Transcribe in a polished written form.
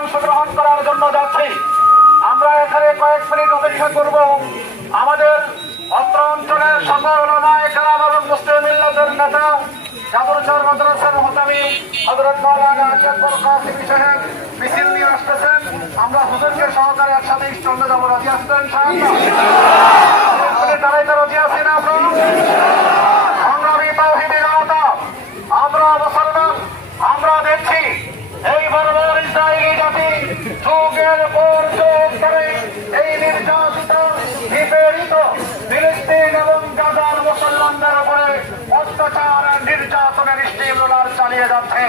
অংশগ্রহণ করার জন্য যাচ্ছি। আমরা এখানে কয়েক মিনিট অপেক্ষা করব। আমাদের অত্র অঞ্চলের সকল ওলামায়ে কেরাম এবং মুসলিম মিল্লাতের নেতা জাদুরচর মাদ্রাসার মুহতামিম হযরত মাওলানা আকবর কাসিমি সাহেব মিছিল নিয়ে আসতেছেন। আমরা হুজুরকে সহকারে একসাথে স্টলে যাবো। রাজি আসছেন ইনশাআল্লাহ? তারাই তো রাজি আছেন আপনারা? সংগ্রামী তাওহীদি জনতা, আমরা মুসলমান, আমরা দেখছি এই বর্বর ইসরায়েলি জাতি যুগের পর যুগ ধরে এই নির্যাতিত নিপীড়িত ফিলিস্তিন এবং গাজার মুসলমানদের উপরে অত্যাচার আর নির্যাতনের স্টিমুলার চালিয়ে যাচ্ছে।